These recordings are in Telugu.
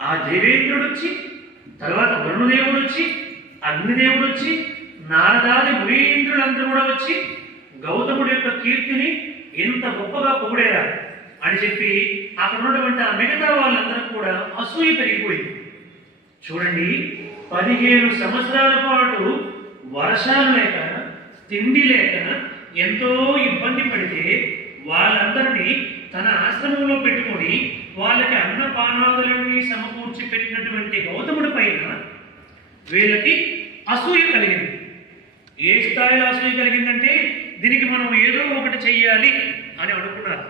ఆ దేవేంద్రుడు వచ్చి, తర్వాత వరుణదేవుడు వచ్చి, అగ్నిదేవుడు వచ్చి, నారదాది మునీంద్రులందరూ కూడా వచ్చి గౌతముడి యొక్క కీర్తిని ఎంత గొప్పగా పొగిడేరా అని చెప్పి అక్కడ ఉన్నటువంటి ఆ మిగతా వాళ్ళందరూ కూడా అసూయ పెరిగిపోయింది. చూడండి, 15 సంవత్సరాల పాటు వర్షాలు లేక, తిండి లేక ఎంతో ఇబ్బంది పడితే వాళ్ళందరినీ తన ఆశ్రమంలో పెట్టుకొని వాళ్ళకి అన్నపానాదులన్నీ సమకూర్చి పెట్టినటువంటి గౌతముడి పైన వీళ్ళకి అసూయ కలిగింది. ఏ స్థాయిలో అసూయ కలిగిందంటే దీనికి మనం ఏదో ఒకటి చెయ్యాలి అని అనుకున్నారు.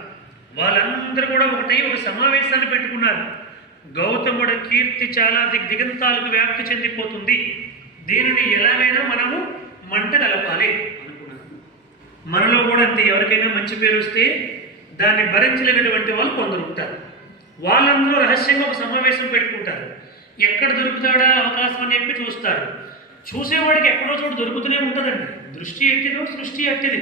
వాళ్ళందరూ కూడా ఒకటై ఒక సమావేశాన్ని పెట్టుకున్నారు. గౌతముడి కీర్తి చాలా దిగంతాలకు వ్యాప్తి చెందిపోతుంది, దీనిని ఎలాగైనా మనము మంట కలపాలి అనుకున్నారు. మనలో కూడా అంతే, ఎవరికైనా మంచి పేరు వస్తే దాన్ని భరించలేనటువంటి వాళ్ళు కొందరు ఉంటారు. వాళ్ళందరూ రహస్యంగా ఒక సమావేశం పెట్టుకుంటారు. ఎక్కడ దొరుకుతాడా అవకాశం అని చెప్పి చూస్తారు. చూసేవాడికి ఎక్కడో చోటు దొరుకుతూనే ఉంటుందండి. దృష్టి ఎట్టిదో సృష్టి ఎట్టిది.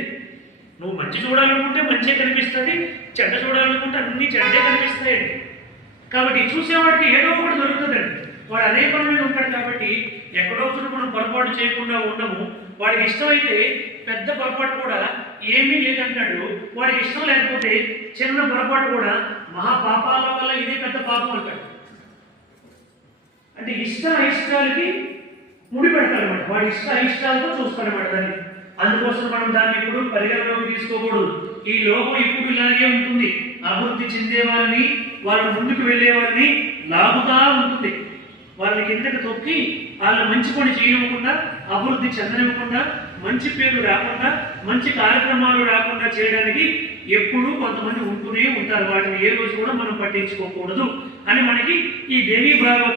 నువ్వు మంచి చూడాలనుకుంటే మంచిగా కనిపిస్తుంది, చెడ్డ చూడాలనుకుంటే అన్ని చెడ్డే కనిపిస్తాయండి. కాబట్టి చూసేవాడికి ఏదో ఒకటి దొరుకుతుందండి. వాడు అనే పని మీద ఉంటాడు కాబట్టి ఎక్కడో చోటు మనం పొరపాటు చేయకుండా ఉండము. వాడికి ఇష్టమైతే పెద్ద పొరపాటు కూడా ఏమీ లేదంటాడు, వాడికి ఇష్టం లేకపోతే చిన్న పొరపాటు కూడా మహాపాపాల వల్ల ఇదే పెద్ద పాపం అంటాడు. అంటే ఇష్ట అయిష్టాలకి ముడి పెడతాడనమాట. వాడి ఇష్ట అయిష్టాలతో చూస్తాడనమాట దాన్ని. అందుకోసం మనం దాన్ని ఎప్పుడు పరిగణలోకి తీసుకోకూడదు. ఈ లోకం ఇప్పుడు ఇలాగే ఉంటుంది. అభివృద్ధి చెందేవారిని, వాళ్ళు ముందుకు వెళ్ళేవారిని లాగుతా ఉంటుంది. వాళ్ళని కిందకి తొక్కి వాళ్ళ మంచి పని చేయకుండా, అభివృద్ధి చెందనివ్వకుండా, మంచి పేరు రాకుండా, మంచి కార్యక్రమాలు రాకుండా చేయడానికి ఎప్పుడూ కొంతమంది ఉంటూనే ఉంటారు. వాటిని ఏ రోజు కూడా మనం పట్టించుకోకూడదు అని మనకి ఈ దేవీ భాగవతం